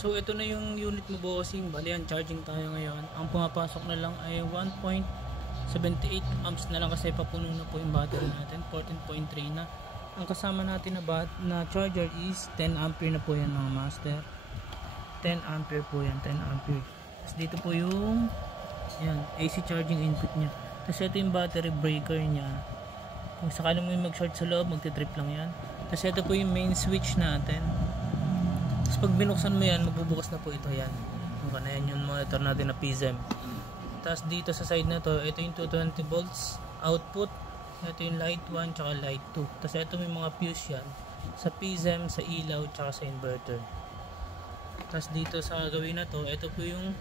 So ito na yung unit mo bossing. Bali yan, charging tayo ngayon. Ang pumapasok na lang ay 1.78 amps na lang kasi papuno na po yung battery natin. 14.3 na. Ang kasama natin na charger is 10 ampere na po yan mga master. 10 ampere po yan, 10 ampere. Tapos dito po yung yan, AC charging input nya. Tapos ito yung battery breaker nya. Kung sakaling mo yung mag-short sa loob, magti-trip lang yan. Tapos ito po yung main switch natin. Tapos pag binuksan mo yan, magbubukas na po ito yan. Mukha na yan yung monitor natin na PSM. Tapos dito sa side na to, ito yung 220 volts output. Ito yung light 1 tsaka light 2. Tapos ito may mga fuse yan sa PSM, sa ilaw tsaka sa inverter. Tapos dito sa gawin na to, ito po yung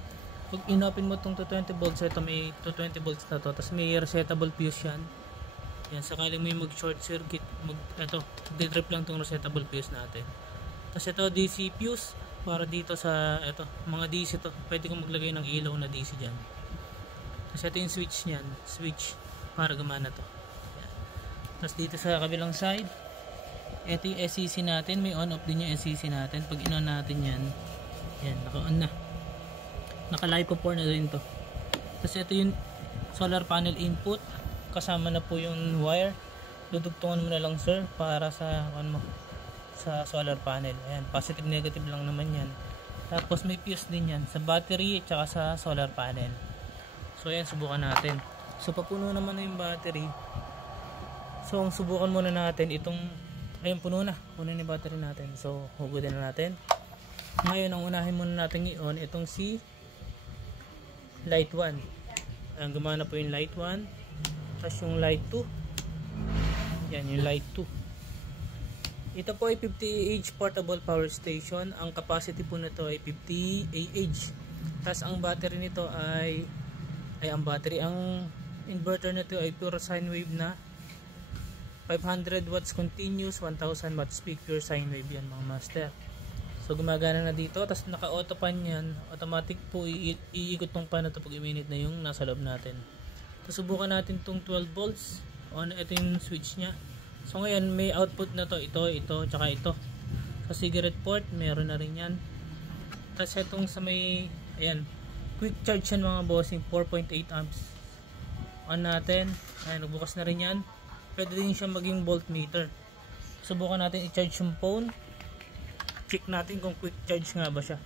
pag in-open mo itong 220 volts, ito may 220 volts na to. Tapos may resettable fuse yan. Yan, sakaling may mag-short circuit, ito, mag-trip lang itong resettable fuse natin. Tapos ito DC fuse para dito sa ito, mga DC to. Pwede kong maglagay ng ilaw na DC diyan. Tapos ito yung switch niyan, switch para gumana to. Yan. Tapos dito sa kabilang side, ito yung SCC natin, may on off din yung SCC natin. Pag in-on natin yan, yan, naka-on na. Naka-lipo 4 na rin to. Tapos ito yung solar panel input, kasama na po yung wire. Dudugtungan mo na lang sir para sa ano mo, sa solar panel. Ayan, positive negative lang naman yan. Tapos may fuse din yan sa battery at saka sa solar panel. So ayan, subukan natin. So papuno naman na yung battery. So ang subukan muna natin itong, ayun, puno na yung battery natin. So hugodin na natin. Ngayon ang unahin muna natin i-on itong si light 1. Ayan, gumana po yung light 1. Tapos yung light 2. Yan yung light 2. Ito po ay 50 Ah portable power station. Ang capacity po nito ay 50 Ah. Tapos ang battery nito ay ang inverter nito ay pure sine wave na 500 watts continuous, 1000 watts peak, pure sine wave yan mga master. So gumagana na dito. Tapos naka auto pan yan, automatic po iikot tong pan na to pag i-minute na yung nasa loob natin. Tapos subukan natin tong 12 volts on. Ito yung switch nya. So ngayon may output na to, ito, tsaka ito. Sa cigarette port, meron na rin yan. Tapos itong sa may, ayan, quick charge yan mga bossing, 4.8 amps. On natin, ayan, nagbukas na rin yan. Pwede din siya maging voltmeter. Subukan natin i-charge yung phone. Check natin kung quick charge nga ba siya.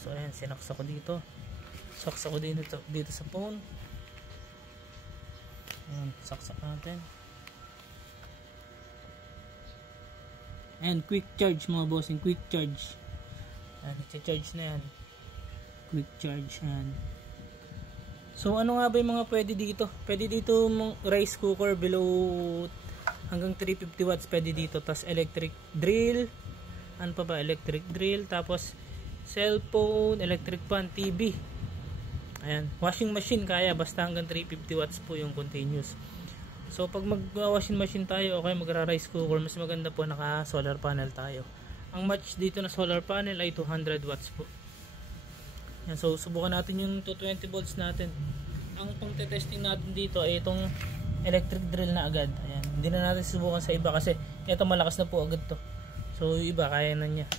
So ayan, sinaksa ko dito. Saksa ko dito sa phone. Ayan, saksak natin. Ayan, quick charge mga bossing, quick charge. Ayan, i-charge na yan. Quick charge yan. So ano nga ba yung mga pwede dito? Pwede dito rice cooker below hanggang 350 watts pwede dito. Tapos electric drill. Ano pa ba? Electric drill. Tapos cellphone, electric fan, TV. Ayan, washing machine kaya basta hanggang 350 watts po yung continuous. So pag mag-washing machine tayo, okay, magra-rice cooker, mas maganda po naka solar panel tayo. Ang match dito na solar panel ay 200 watts po. Yan, so subukan natin yung 220 volts natin. Ang pang-testing natin dito ay itong electric drill na agad. Ayan, hindi na natin subukan sa iba kasi ito malakas na po agad to. So yung iba kaya na niya.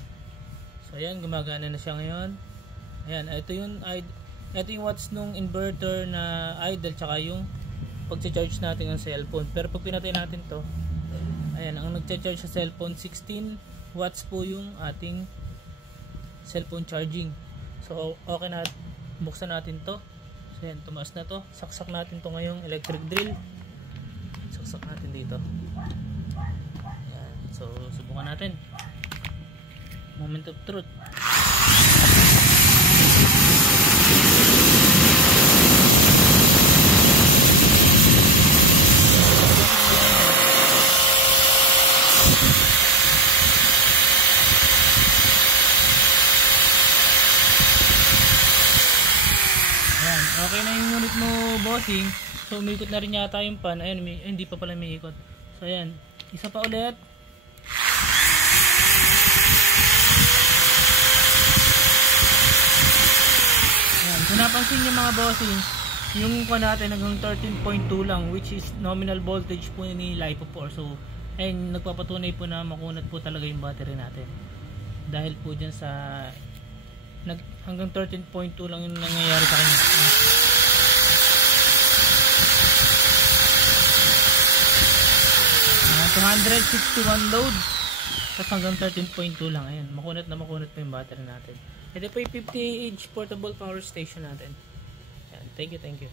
So ayan, gumagana na siya ngayon. Ayan, ito yung watts nung inverter na idle tsaka yung pag-charge natin ng cellphone. Pero pag pinatay natin to, ayan, ang nag-charge sa cellphone 16 watts po yung ating cellphone charging. So okay na, buksan natin to. So ayan, tumaas na to. Saksak natin to ngayong electric drill. Saksak natin dito. Ayan, so subukan natin. Moment of truth. Okay na yung unit mo bossing. So umikot na rin yata yung pan. Ayan, hindi pa pala may ikot. So ayan, isa pa ulit. Ayan, kung napansin nyo mga bossing, yung pan natin hanggang 13.2 lang, which is nominal voltage po ni LiPo 4. So ayun, nagpapatunay po na makunat po talaga yung battery natin. dahil po dyan sa hanggang 13.2 lang yung nangyayari sa kanya. 261 load tapos hanggang 13.2 lang. Ayan, makunat na makunat pa yung battery natin. Ito po yung 50Ah portable power station natin. Ayan, thank you.